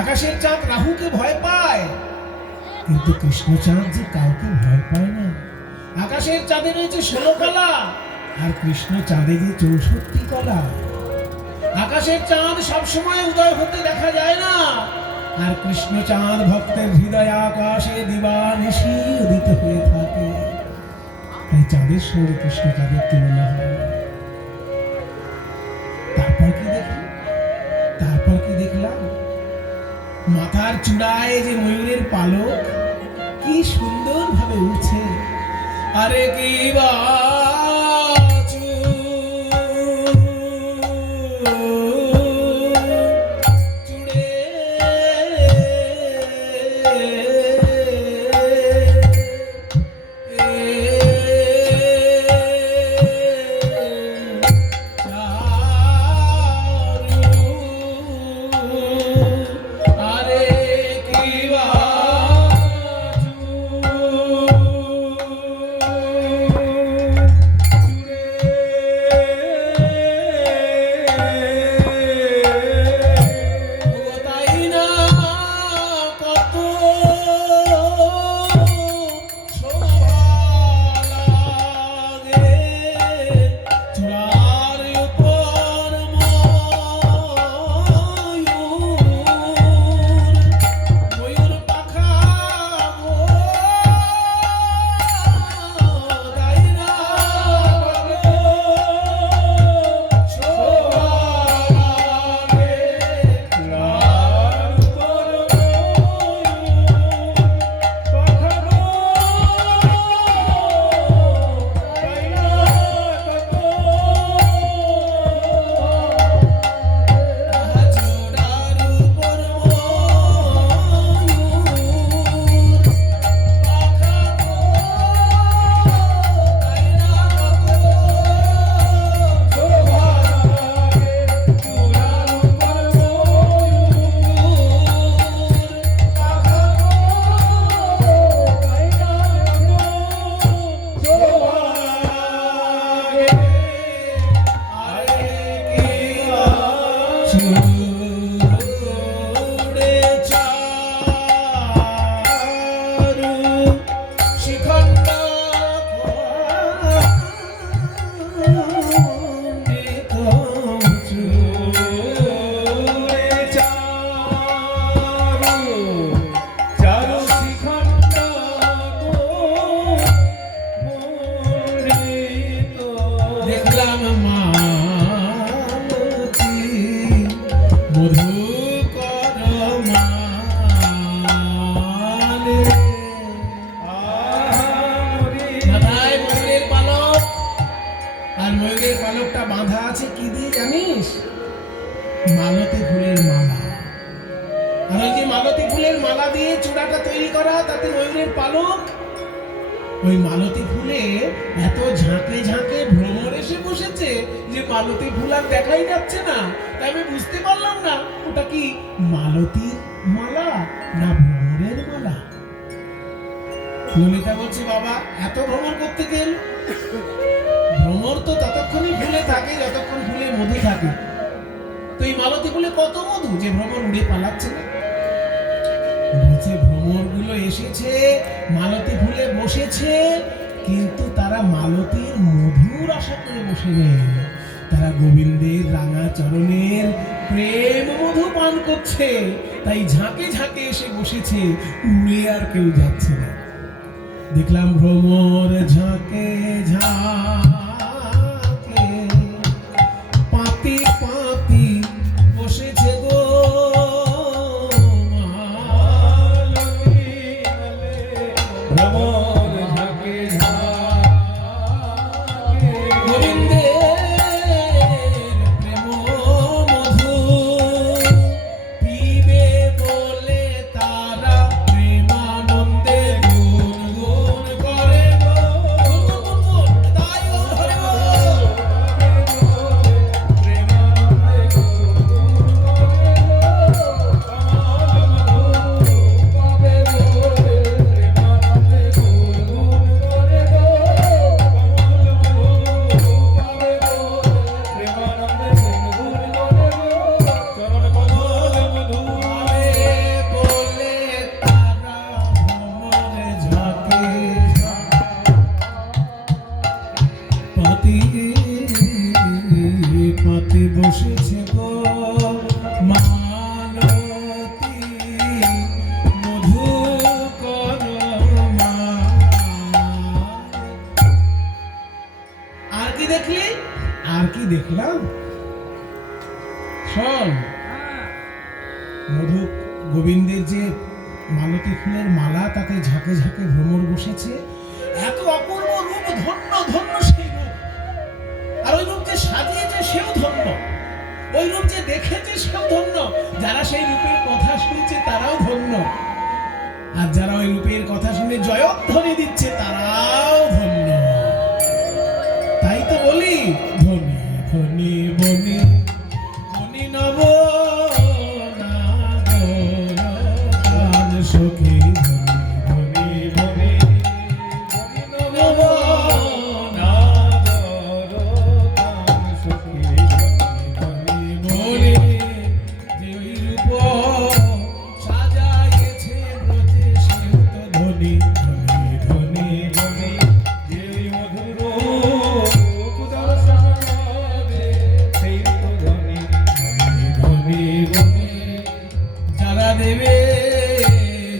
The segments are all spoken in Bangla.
আকাশের চাঁদ রাহুকে ভয় পায়, কিন্তু কৃষ্ণ চাঁদ যে কাউকে ভয় পায় না। আকাশের চাঁদে রয়েছে 16 কলা, আর কৃষ্ণ চাঁদে যে 64 কলা। আকাশের চাঁদ সবসময় উদয় হতে দেখা যায় না, আর কৃষ্ণ চাঁদ ভক্তের হৃদয় আকাশে দিবানিশি উদিত হয়ে থাকে। তাই চাঁদের সঙ্গে কৃষ্ণ চাঁদের তুলনা হয়। তারপর কি দেখলাম, মাথার চূড়ায় যে ময়ূরের পালক কি সুন্দর ভাবে উঠছে। আরে কি নাম মালতী মধুকর মালে। মাথায় ময়ূরের পালক, আর ময়ূরের পালকটা বাঁধা আছে কি দিয়ে জানিস? মালতী ফুলের মালা। আর ওই যে মালতী ফুলের মালা দিয়ে চূড়াটা তৈরি করা, তাতে ময়ূরের পালক। ওই মালতী ফুলে এত ঝাঁকে ঝাঁকে ভ্রমর এসে বসেছে যে মালতী ফুল আর দেখাই যাচ্ছে না। তাই আমি বুঝতে পারলাম না ওটা কি মালতীর মালা না ভ্রমরের মালা। ললিতা বলছে, বাবা এত ভ্রমণ করতে গেল? ভ্রমর তো ততক্ষণই ফুলে থাকে যতক্ষণ ফুলে মধু থাকে। তো এই মালতী ফুলে কত মধু যে ভ্রমর উড়ে পালাচ্ছে না? বলছে ভ্রমর গুলো এসেছে, মালতী ফুলে বসেছে, কিন্তু তারা মালতীর মধুর আশা করে বসে নেই। তারা গোবিন্দের রাঙা চরণের প্রেম মধু পান করছে। তাই ঝাঁকে ঝাঁকে এসে বসেছে, উড়ে আর কেউ যাচ্ছে না। দেখলাম ভ্রমর ঝাঁকে ঝাঁকে পাতি পাতি বসেছে গো ভ্রমর ঝাঁকে ঝাঁকে গোবিন্দের প্রেম মধু পিবে বলে তারা প্রেমানন্দে গুনগুন করে গো। গুনগুন তাই ও হরে গো। বলে তারা ভ্রমরে ঝাঁকে পাতি পাতি বসেছে গো মালতী মধুকর আর কি দেখলি? আর কি দেখলাম? শোন, মধু গোবিন্দের যে মালতী ফুলের মালা, তাতে ঝাঁকে ঝাঁকে ভ্রমর বসেছে। এত অপূর্ব রূপ, ধন্য ধন্য সেই রূপ। আর ওই রূপ যে সাজিয়েছে সেও ধন্য, ওই রূপ যে দেখেছে সেও ধন্য, যারা সেই রূপের কথা শুনছে তারাও ধন্য, আর যারা ওই রূপের কথা শুনে জয়ধ্বনি দিচ্ছে তারাও ধন্য। তাই তো বলি, ধনী ধনী বনি বনি নব সখী ধনী ধনী বনি নব বলি যে ওই রূপ সাজাইছে ব্রজে সেও তো ধনী ধনী ধনী বনি যে ওই মধুর রূপ দর্শন করে সেই তো ধনী ধনী বনি যারা দেবে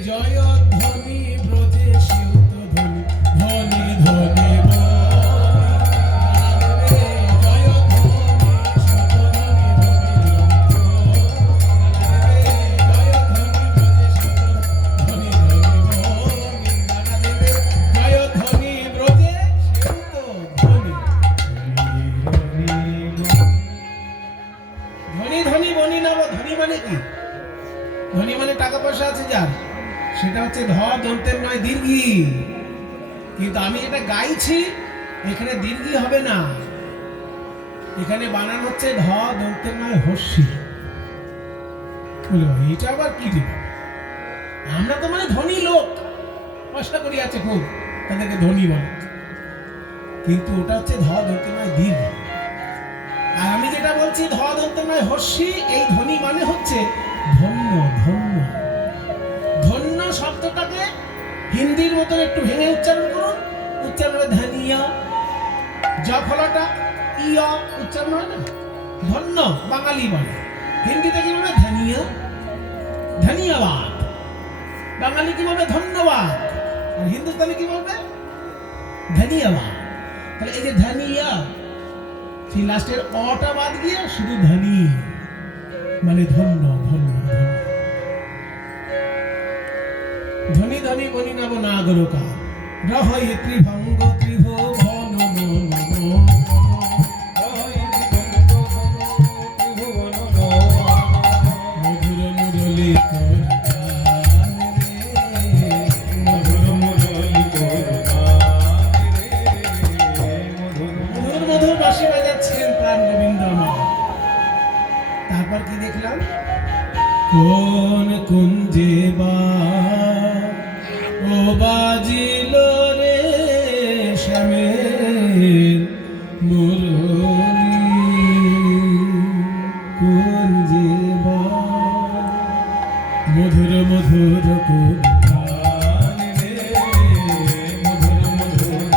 জয়ধ্বনি ব্রজে সেও তো ধনী ধনী ধনী ধনী বনি নাম। ধনী মানে কি? ধনী মানে টাকা পয়সা আছে যার, সেটা হচ্ছে ধ দন্তের নয় দীর্ঘি। কিন্তু আমি যেটা গাইছি এখানে দীর্ঘি হবে না, এখানে বানান হচ্ছে ধ দন্তের নয় হস্যি। এটা আবার কি দিব? আমরা তো মানে ধনী লোক, পয়সা করি আছে খুব, তাদেরকে ধনী বলে, কিন্তু ওটা হচ্ছে ধ দন্তের নয় দীর্ঘ। আর আমি যেটা বলছি ধ দন্তের নয় হস্যি, এই ধনী মানে হচ্ছে ধন্য ধন্য। ধন্য শব্দটাকে হিন্দির মতন একটু ভেঙে উচ্চারণ করুন। উচ্চারণ হবে ধনিয়া, যা ফলাটা ইয়া উচ্চারণ হয় না, ধন্য বাঙালি বলে। হিন্দিতে কি বলবে? ধনিয়া, ধন্যবাদ। বাঙালি কি বলবে? ধন্যবাদ। আর হিন্দুস্তানি কি বলবে? ধন্যবাদ। তাহলে এই যে ধনিয়া সেই লাস্টের অটা বাদ গিয়ে শুধু ধনী, মানে ধন্য ধন্য ধন্য। ধনী ধনী বনি নাম নাগরকা রহই ত্রিভঙ্গ ত্রিভুবন মন মন। মধুর মুরলী মধুর মধুর বাঁশি বাজাচ্ছেন প্রাণ গোবিন্দ আমার। তারপর কি দেখলাম, কোন কুঞ্জে বা ও বাজিল রে শ্যামের মুরলী, কুঞ্জে বা মধুর মধুর কুঞ্জান রে, মধুর মধুর।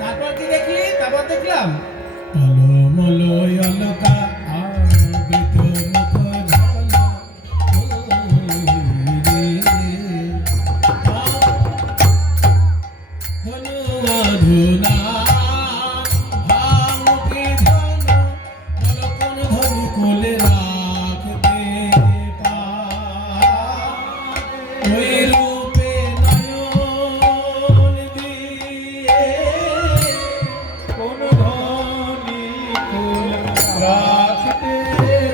তারপর কি দেখলি? তারপর দেখলাম টলমলয় অলকা আবৃত মুখ ঝলা, ধনু ধুনা ভাঙকে ধন, বল কোন ধনী কোলে রাখতে পারে, ওই রূপে নয়ন দিয়ে কোন ধনী কুল রাখতে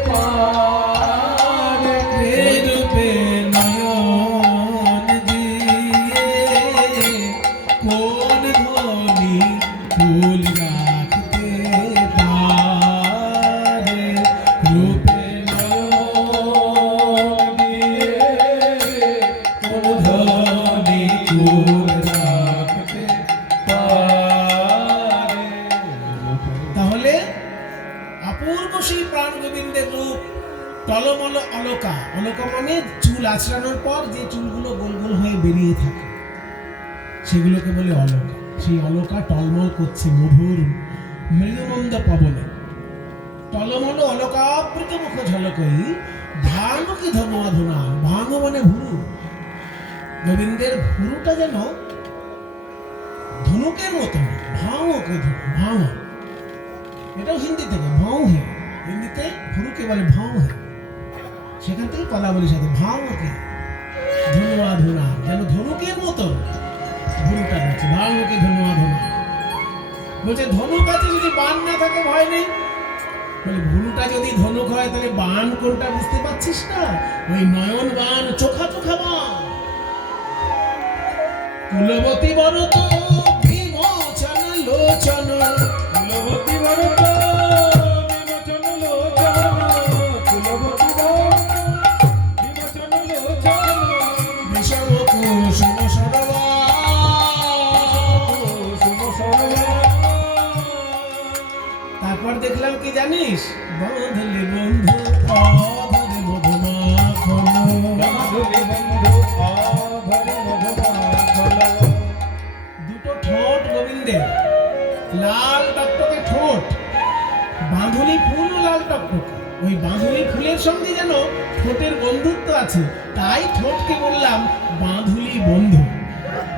পারে, এই রূপে নয়ন দিয়ে কোন ধনী ফুল রাখতে পারে, রূপে নয়ন দিয়ে কোন ধনী ফুল রাখতে পারে। তাহলে অপূর্ব সেই প্রাণ গোবিন্দের রূপ টলমল অলকা। অলকা মানে চুল আঁচড়ানোর পর যে চুলগুলো গোল গোল হয়ে বেরিয়ে থাকে সেগুলোকে বলে অলকা। সেই অলকা টলমল করছে মধুর মৃদুমন্দ পবনে। টলমল অলকাবৃত মুখ ঝলকই ভানু কি ধনুয়াধুনা। ভানু মানে ভুরু। গোবিন্দের ভুরুটা যেন ধনুকের মতো, ভাও কে ধনু, ভাও। এটাও হিন্দি থেকে ভাও হে, হিন্দিতে ভুরুকে বলে ভাও হে। সেখান থেকে কলা বলি সাথে ভাও কে ধনুয়াধুনা, যেন ধনুকের মতো ভুরুটা রয়েছে। ভাও কে ধনুয়াধুনা বলছে, ধনুক আছে যদি বান না থাকে ভয় নেই। বলে ভুরুটা যদি ধনুক হয় তাহলে বান কোনটা বুঝতে পারছিস না? ওই নয়ন বান, চোখা চোখা বান। কুলবতী বরত বিমোচন লোচন, কুলবতী বরত বিমোচন লোচন, কুলবতী বরত বিমোচন লোচন, বিষম কুসুম সরোবর। কুসুম সরোবর। তারপর দেখলাম কি জানিস, বাঁধলে বন্ধু অধরে মধুমাখন, বাঁধলে বন্ধু অধরে মধুমাখন। দুটো ঠোঁট গোবিন্দের, লাল টকটকে ঠোঁট, বাঁধুলি ফুলও লাল টকটকে। ওই বাঁধুলি ফুলের সঙ্গে যেন ঠোঁটের বন্ধুত্ব আছে, তাই ঠোঁটকে বললাম বাঁধুলি বন্ধু।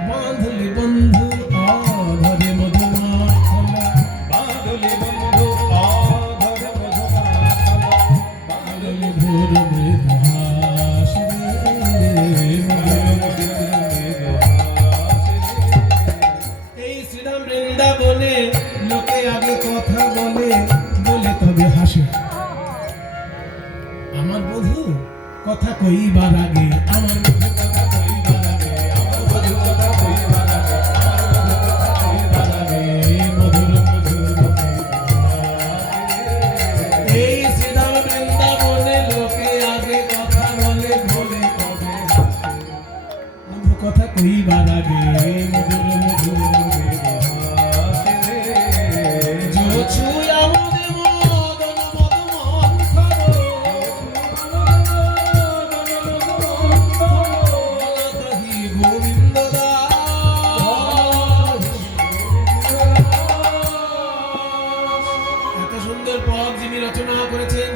বাঁধুলি বন্ধু অধরে মধুমাখন, বাঁধলে বন্ধু অধরে মধুমাখন। বাঁধলে মধুর মৃদু হাস রে, মধুর এই শ্রীরাম বৃন্দাবনে লোকে আগে কথা বলে, বলে তবে হাসে। আমার বধূ কথা কইবার আগে, আমার বধূ কথা কইবার আগে, আমার বধূ কথা কইবার আগে, আমার বধূ কথা কইবার আগে, মধুর মধুর এই শ্রীরাম বৃন্দাবনে লোকে আগে কথা বলে, বলে তবে হাসে। বধূ কথা কইবার আগে, মধুর মধুর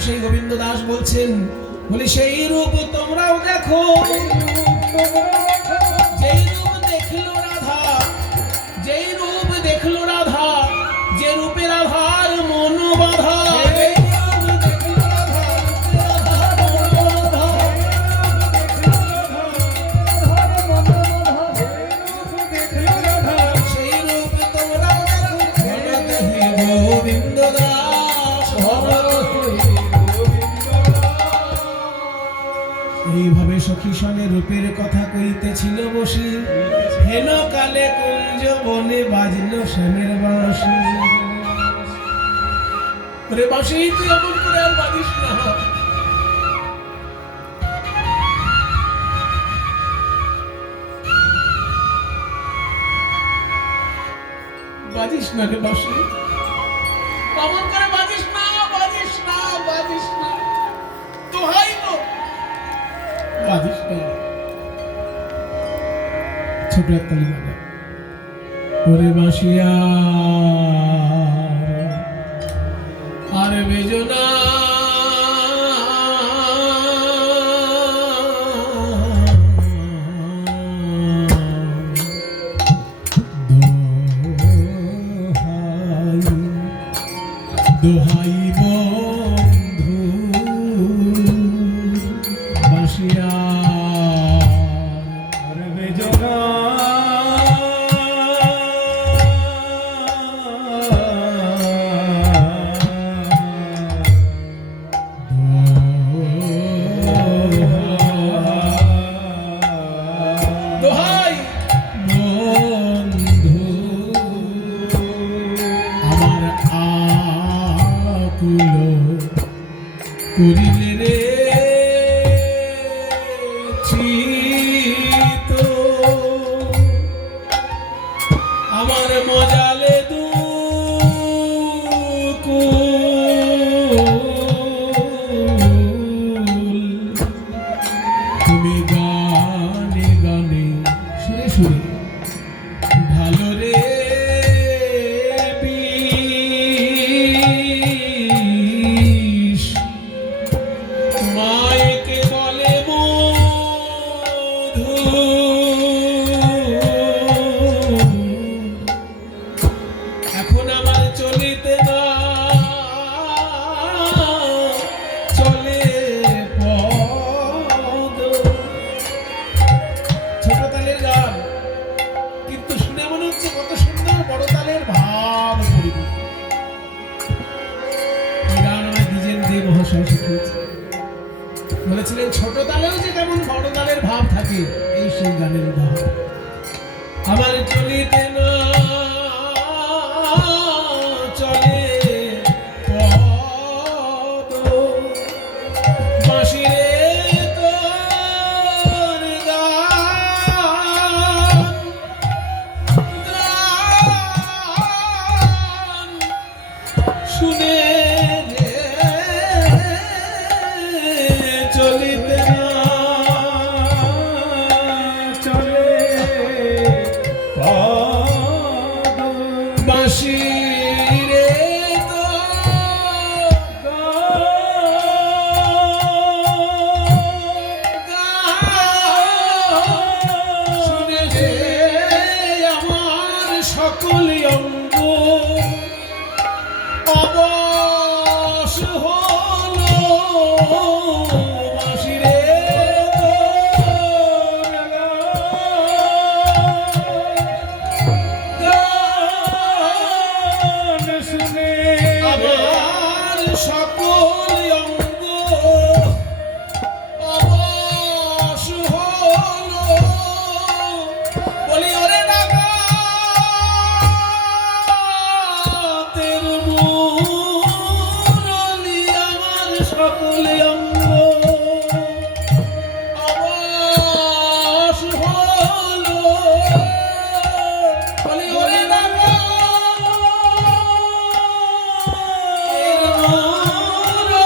সেই গোবিন্দ দাস বলছেন, বলি সেই রূপ তোমরাও দেখো, যেই রূপ দেখলো রাধা, যেই রূপ দেখলো রাধা সখী সনে রূপের কথা কইতেছিল বসি, হেন কালে কুঞ্জ বনে বাজল শ্যামের বাঁশি। ওরে বাঁশি তুই এমন করে আর বাজিস না, বাজিস না রে বাঁশি, অমন করে বাজিস না, বাজিস না, বাজিস না, দোহাই গো, বাজিস না। ছোট একটা তালি বাজা। ওরে বাঁশিয়া আর বেজো না, দোহাই বন্ধু বাঁশিয়া আর বেজনা দোহাই বন্ধু আমার আকুল করিলে রে চিত, আমার মজালে দুকুল, তুমি গানে গানে সুরে সুরে ভালো রে বিষ, মায়েকে বলে মধু, এখন আমার চলিতে না চলে পদ। ছোট তালের গান, কিন্তু শুনে মনে হচ্ছে কত সুন্দর বড় তালের ভাব পরিবেশ। এই গান আমার দ্বিজেন দে মহাশয় শিখিয়েছে, বলেছিলেন ছোট তালেও যে কেমন বড় তালের ভাব থাকে, এই সেই গানের উদাহরণ। আমার চলিতে না চলে পদ, বাঁশি রে তোর গান, গান শুনে রে চলিতে না চলে পদ বাঁশি রে তোর গান শুনে রে আমার সকল অঙ্গ অবশ হলো, বাঁশি রে গান শুনে আমার সকল অঙ্গ অবশ হলো, বলি ওরে ডাকাতের মুরলি, আমার সকল অঙ্গ অবশ হলো, বলি ওরে ডাকাতের মুরলি,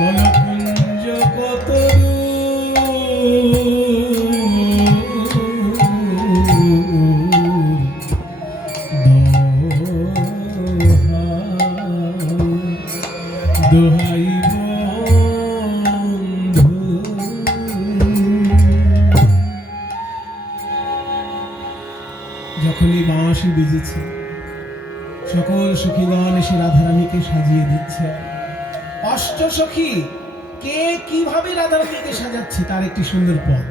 বলো কুঞ্জ কত দোহাই বন্ধু। যখনই বাঁশি বেজেছে সকল সখীগণ এসে রাধারানীকে সাজিয়ে দিচ্ছে। অষ্ট সখী কে কিভাবে রাধারানীকে সাজাচ্ছে তার একটি সুন্দর পদ।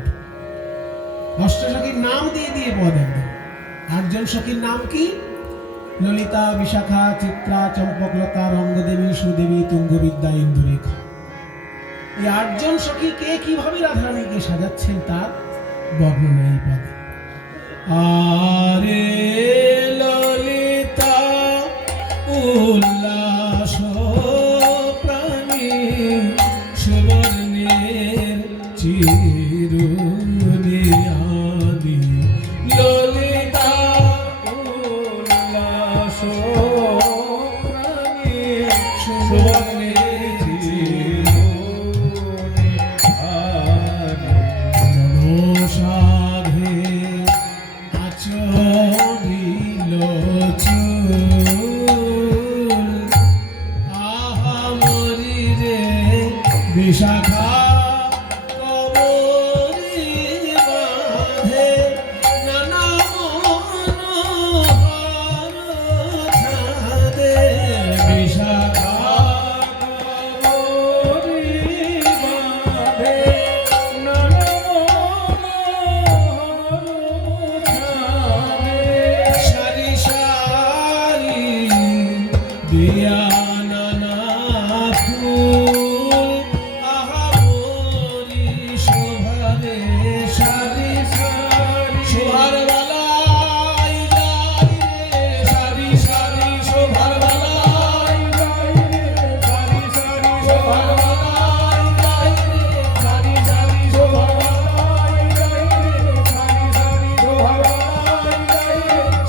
অষ্ট সখীর নাম দিয়ে দিয়ে পদ একদম। আটজন সখীর নাম কি? ললিতা, বিশাখা, চিত্রা, চম্পকলতা, রঙ্গদেবী, সুদেবী, তুঙ্গবিদ্যা, ইন্দুরেখা। এই আটজন সখী কে কিভাবে রাধারানীকে সাজাচ্ছেন তার বর্ণনা এই পদে। আরে ললিতা উল্লাস প্রাণী সুবর্ণের চিরুনিয়াদি। ললিতা উল্লাস প্রাণী সুবর্ণের চিরুনিয়াদি। মনসাধে আচরিল চুল। আহা মরি রে বিশাখা কবরী বাঁধে নানা মনোহর ছাঁদে। বিশাখা কবরী বাঁধে নানা মনোহর ছাঁদে। সারি সারি দিয়া নানা ফুল। আহা মরি শোভারে সারি সারি শোভার বেলায় যাই রে। সারি সারি শোভার বেলায় যাই রে। সারি সারি শোভার বেলায় যাই রে। সারি সারি শোভার বেলায় যাই রে। সারি সারি শোভার বেলায় যাই রে।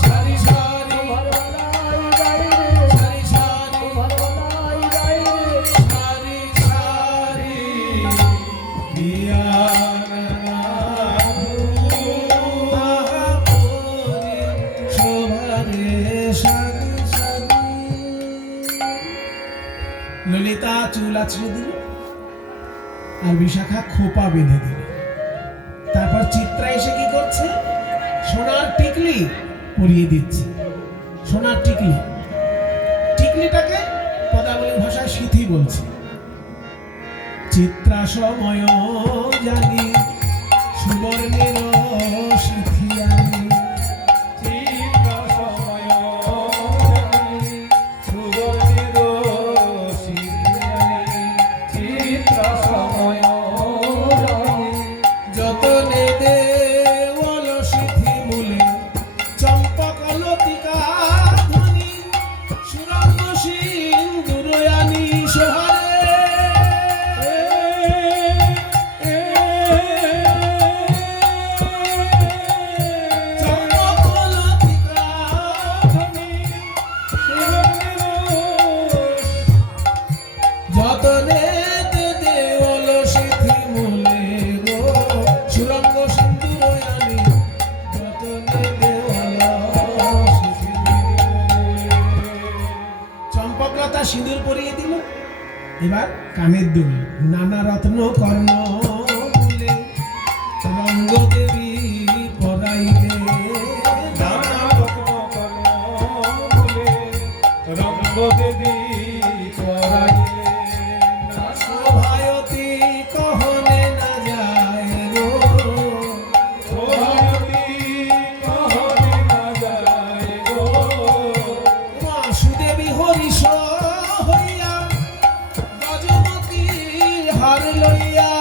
সারি সারি শোভার বেলায় যাই রে। সারি সারি শোভার বেলায় যাই রে। সারি সারি দিয়া নানা ফুল। আহা মরি শোভারে সারি সারি। ললিতা চুল আছড়ে দিল আর বিশাখা খোপা বেঁধে দিল। তারপর চিত্রা এসে কি করছে? সোনার টিকলি পরিয়ে দিচ্ছে। সোনার টিকলি, টিকলিটাকে পদাবলী ভাষায় সিথি বলছে। চিত্রা সময় জানি সুবর্ণের সিথি আনি। চিত্রা সময় জানি সুবর্ণের সিথি আনি। চিত্রা সময় জানি যতনে দেওয়াল সিথি মূলে চম্পকলতিকা ধ্বনি। সুরঙ্গ সিন্দুর আনি সোহারে। চম্পকলতিকা ধ্বনি যতনে দেওয়াল সিথি মূলে গো। সুরঙ্গ সিন্দুর আনি যতনে দেওয়াল সিথি মূলে। চম্পকলতা সিঁদুর পরিয়ে দিল। এবার কানের দুল নানা রত্ন কর্ণ মূলে রঙ্গ দেবী পরাইলে। নানা রত্ন কর্ণ মূলে রঙ্গ দেবী পরাইলে। শোভায়তী কহনে না যায় গো। শোভায়তী কহনে না যায় গো। মা সুদেবী হরিষ হইয়া গজমতি হার লইয়া।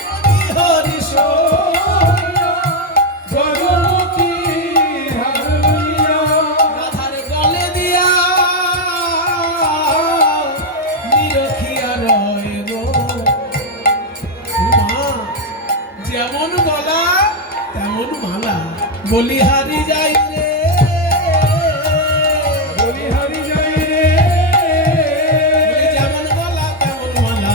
সুদেবী হরিষ হইয়া গজমতি হার লইয়া। রাধার গলে দিয়া নিরখিয়া রয় গো। মা যেমন গলা তেমন মালা। বলিহারি যাই রে। বলিহারি যাই রে। যেমন গলা তেমন মালা।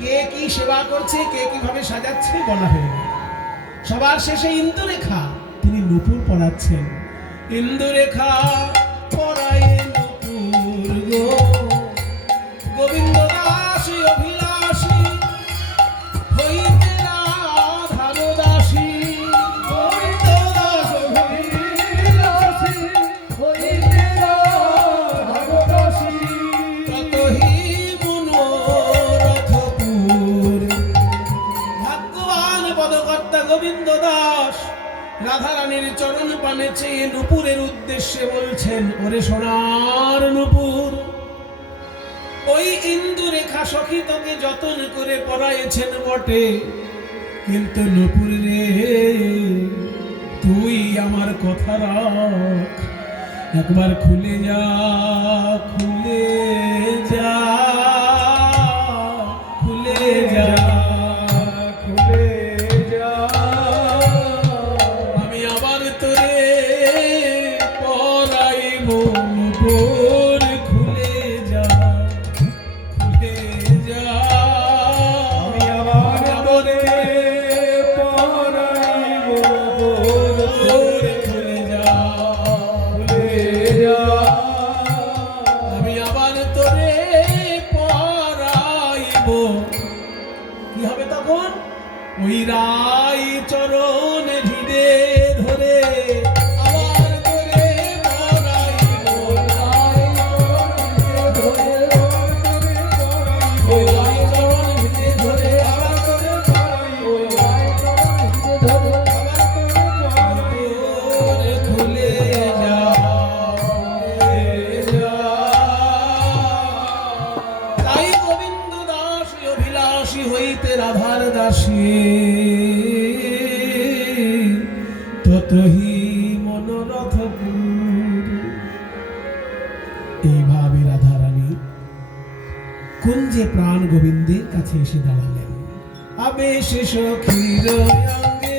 কে কি সেবা করছে, কে কিভাবে সাজাচ্ছে বলা হয়ে গেল। সবার শেষে ইন্দুরেখা তিনি নূপুর পরাচ্ছেন। ইন্দুরেখা পরায়ে নূপুর গো, গোবিন্দ দাস অভিলাষী হইতে রাধার দাসী। গোবিন্দ দাস অভিলাষী হইতে রাধার দাসী। ততহি মনোরথপুর। ভাগ্যবান পদকর্তা গোবিন্দ দাস রাধারানীর চরণ পানে চেয়ে নূপুরের উদ্দেশ্যে বলছেন, ওরে সোনার নূপুর, ওই ইন্দুরেখা সখী তোকে যতন করে পরাইছেন বটে, কিন্তু নূপুর রে, তুই আমার কথা রাখ, একবার খুলে যা, খুলে যা, খুলে যা, খুলে যা। আমি আবার তোরে পরাইব নূপুর, খুলে যা, খুলে যা। আমি আবার তোরে পরাইব নূপুর, খুলে যা, খুলে যা। আমি আবার তোরে পরাইব। কি হবে তখন? ওই রাই চরণ ধীরে ধরে আবার তোরে পরাইব। রাই চরণ ধীরে ধরে আবার তোরে পরাইব। নূপুর খুলে যা, খুলে যা। তাই গোবিন্দ দাস অভিলাষী হইতে রাধার দাসী, ততহি মনোরথপুর। এইভাবে রাধারানী কুঞ্জে প্রাণ গোবিন্দের কাছে এসে দাঁড়ালেন। আবেশ সখীর অঙ্গে